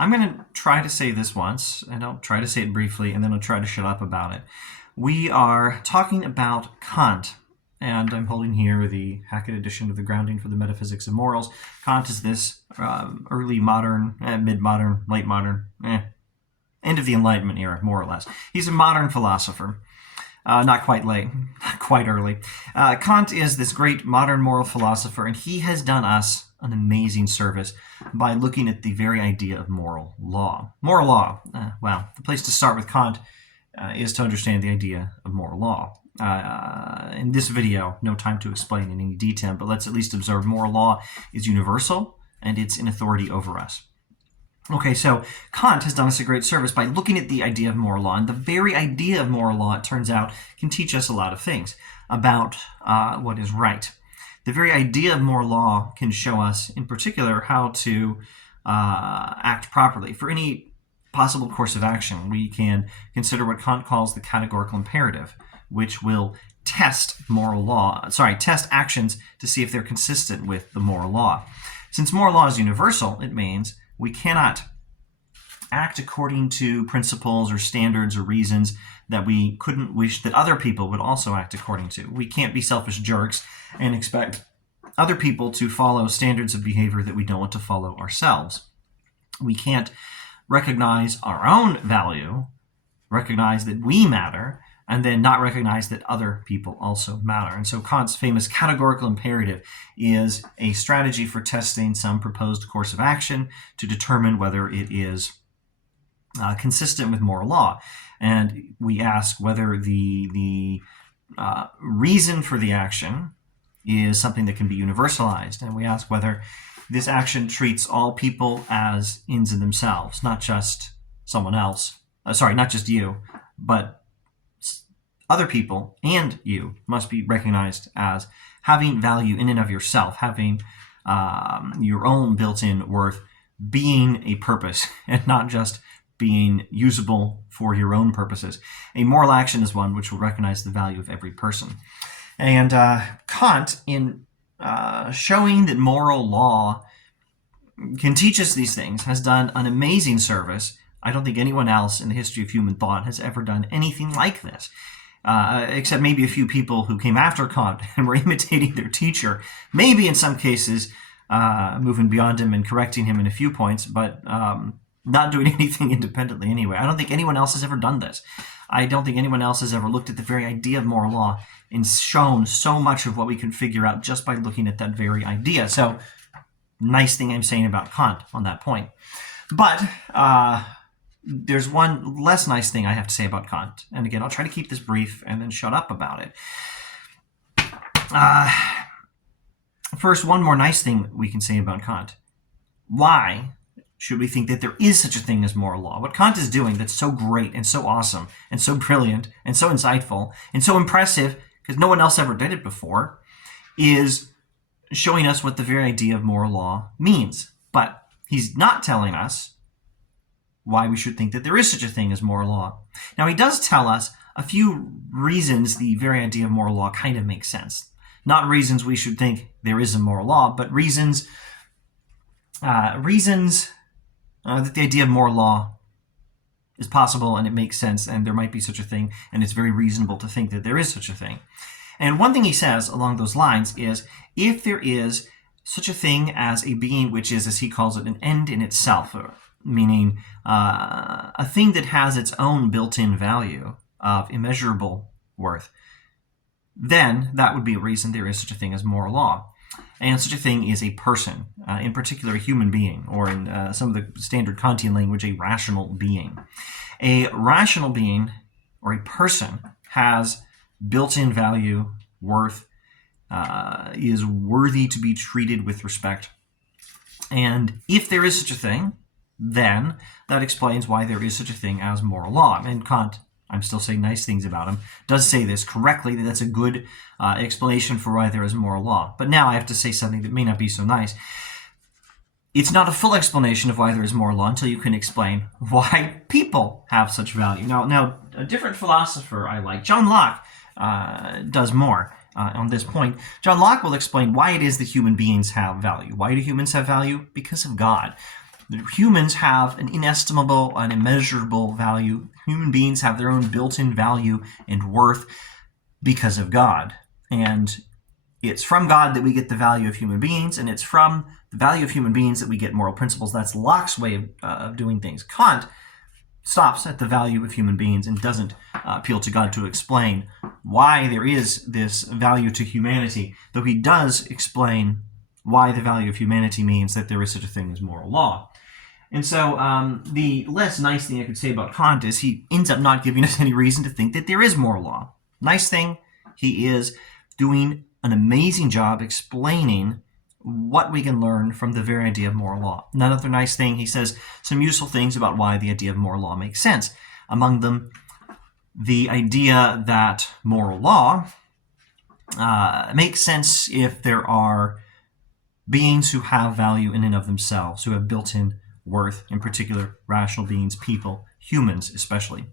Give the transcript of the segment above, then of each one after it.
I'm going to try to say this once, and I'll try to say it briefly, and then I'll try to shut up about it. We are talking about Kant, and I'm holding here the Hackett edition of The Grounding for the Metaphysics of Morals. Kant is this early modern, mid-modern, late modern, end of the Enlightenment era, more or less. He's a modern philosopher. Not quite late, not quite early. Kant is this great modern moral philosopher, and he has done us an amazing service by looking at the very idea of moral law. Moral law, well, the place to start with Kant is to understand the idea of moral law. In this video, no time to explain in any detail, but let's at least observe moral law is universal, and it's in authority over us. Okay, so Kant has done us a great service by looking at the idea of moral law, and the very idea of moral law, it turns out, can teach us a lot of things about what is right. The very idea of moral law can show us, in particular, how to act properly. For any possible course of action, we can consider what Kant calls the categorical imperative, which will test test actions to see if they're consistent with the moral law. Since moral law is universal, it means we cannot act according to principles or standards or reasons that we couldn't wish that other people would also act according to. We can't be selfish jerks and expect other people to follow standards of behavior that we don't want to follow ourselves. We can't recognize our own value, recognize that we matter, and then not recognize that other people also matter. And so Kant's famous categorical imperative is a strategy for testing some proposed course of action to determine whether it is consistent with moral law. And we ask whether the reason for the action is something that can be universalized. And we ask whether this action treats all people as ends in themselves, not just someone else. Not just you, but other people and you must be recognized as having value in and of yourself, having your own built-in worth, being a purpose, and not just being usable for your own purposes. A moral action is one which will recognize the value of every person. And Kant, in showing that moral law can teach us these things, has done an amazing service. I don't think anyone else in the history of human thought has ever done anything like this. Except maybe a few people who came after Kant and were imitating their teacher, maybe in some cases moving beyond him and correcting him in a few points, but not doing anything independently anyway. I don't think anyone else has ever done this. I don't think anyone else has ever looked at the very idea of moral law and shown so much of what we can figure out just by looking at that very idea. So, nice thing I'm saying about Kant on that point. But there's one less nice thing I have to say about Kant. And again, I'll try to keep this brief and then shut up about it. First, one more nice thing we can say about Kant. Why should we think that there is such a thing as moral law? What Kant is doing that's so great and so awesome and so brilliant and so insightful and so impressive, because no one else ever did it before, is showing us what the very idea of moral law means. But he's not telling us why we should think that there is such a thing as moral law. Now, he does tell us a few reasons the very idea of moral law kind of makes sense. Not reasons we should think there is a moral law, but reasons that the idea of moral law is possible and it makes sense and there might be such a thing, and it's very reasonable to think that there is such a thing. And one thing he says along those lines is, if there is such a thing as a being which is, as he calls it, an end in itself, meaning a thing that has its own built-in value of immeasurable worth, then that would be a reason there is such a thing as moral law. And such a thing is a person, in particular a human being, or in some of the standard Kantian language, a rational being. A rational being, or a person, has built-in value, worth, is worthy to be treated with respect. And if there is such a thing, then that explains why there is such a thing as moral law. And Kant, I'm still saying nice things about him, does say this correctly, that that's a good explanation for why there is moral law. But now I have to say something that may not be so nice. It's not a full explanation of why there is moral law until you can explain why people have such value. Now a different philosopher I like, John Locke, does more on this point. John Locke will explain why it is that human beings have value. Why do humans have value? Because of God. Humans have an inestimable, an immeasurable value. Human beings have their own built-in value and worth because of God. And it's from God that we get the value of human beings, and it's from the value of human beings that we get moral principles. That's Locke's way of doing things. Kant stops at the value of human beings and doesn't appeal to God to explain why there is this value to humanity, though he does explain why the value of humanity means that there is such a thing as moral law. And so the less nice thing I could say about Kant is he ends up not giving us any reason to think that there is moral law. Nice thing, he is doing an amazing job explaining what we can learn from the very idea of moral law. Another nice thing, he says some useful things about why the idea of moral law makes sense. Among them, the idea that moral law makes sense if there are beings who have value in and of themselves, who have built-in worth, in particular, rational beings, people, humans especially.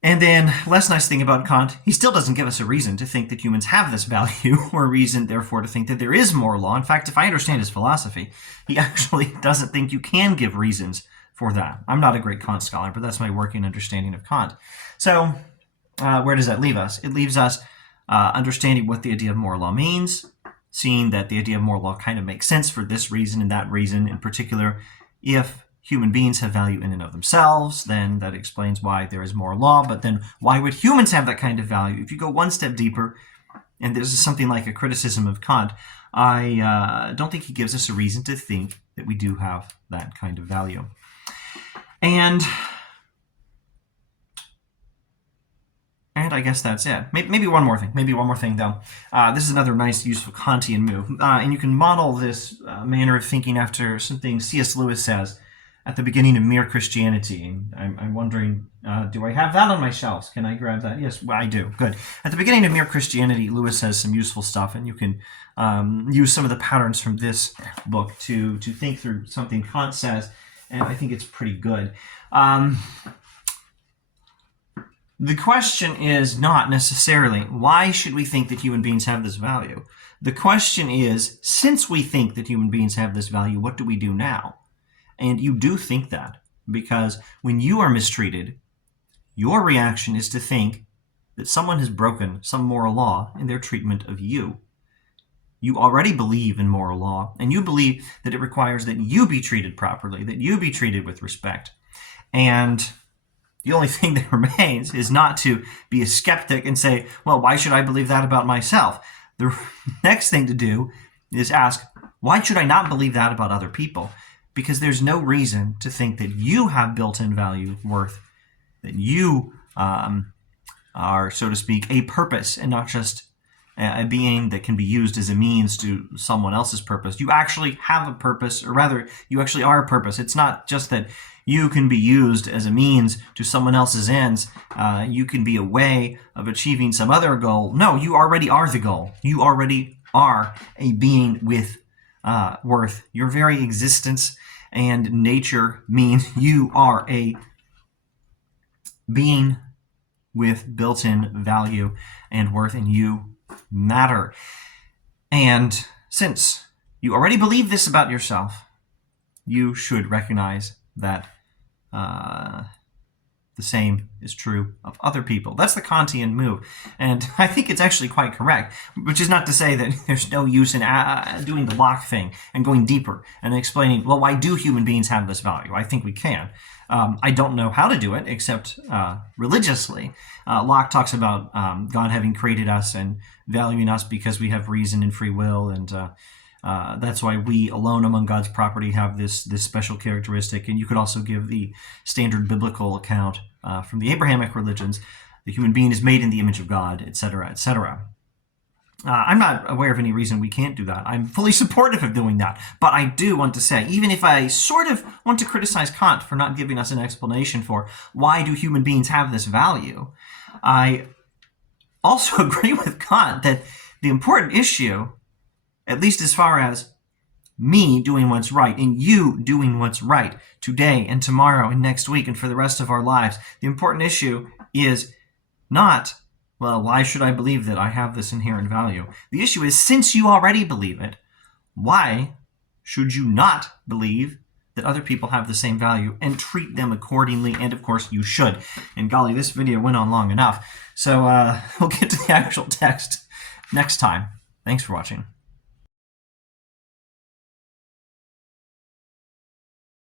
And then, less nice thing about Kant, he still doesn't give us a reason to think that humans have this value, or a reason, therefore, to think that there is moral law. In fact, if I understand his philosophy, he actually doesn't think you can give reasons for that. I'm not a great Kant scholar, but that's my working understanding of Kant. So, where does that leave us? It leaves us understanding what the idea of moral law means, seeing that the idea of moral law kind of makes sense for this reason and that reason. In particular, if human beings have value in and of themselves, then that explains why there is moral law. But then why would humans have that kind of value? If you go one step deeper, and this is something like a criticism of Kant, I don't think he gives us a reason to think that we do have that kind of value. And I guess that's it. Maybe one more thing, though. This is another nice, useful Kantian move. And you can model this manner of thinking after something C.S. Lewis says at the beginning of Mere Christianity. I'm wondering, do I have that on my shelves? Can I grab that? Yes, well, I do. Good. At the beginning of Mere Christianity, Lewis says some useful stuff, and you can use some of the patterns from this book to think through something Kant says, and I think it's pretty good. The question is not necessarily, why should we think that human beings have this value? The question is, since we think that human beings have this value, what do we do now? And you do think that, because when you are mistreated, your reaction is to think that someone has broken some moral law in their treatment of you. You already believe in moral law, and you believe that it requires that you be treated properly, that you be treated with respect. And the only thing that remains is not to be a skeptic and say, well, why should I believe that about myself? The next thing to do is ask, why should I not believe that about other people? Because there's no reason to think that you have built-in value, worth, that you are, so to speak, a purpose and not just a being that can be used as a means to someone else's purpose. You actually have a purpose, or rather, you actually are a purpose. It's not just that you can be used as a means to someone else's ends. You can be a way of achieving some other goal. No, you already are the goal. You already are a being with worth. Your very existence and nature mean you are a being with built-in value and worth, and you matter. And since you already believe this about yourself, you should recognize that the same is true of other people. That's the Kantian move. And I think it's actually quite correct, which is not to say that there's no use in doing the Locke thing and going deeper and explaining, well, why do human beings have this value? I think we can. I don't know how to do it except religiously. Locke talks about God having created us and valuing us because we have reason and free will, and that's why we alone among God's property have this special characteristic. And you could also give the standard biblical account from the Abrahamic religions. The human being is made in the image of God, etc., etc. I'm not aware of any reason we can't do that. I'm fully supportive of doing that. But I do want to say, even if I sort of want to criticize Kant for not giving us an explanation for why do human beings have this value, I also agree with Kant that the important issue, at least as far as me doing what's right and you doing what's right today and tomorrow and next week and for the rest of our lives, the important issue is not, well, why should I believe that I have this inherent value? The issue is, since you already believe it, why should you not believe that other people have the same value and treat them accordingly, and of course you should. And golly, this video went on long enough, so we'll get to the actual text next time. Thanks for watching.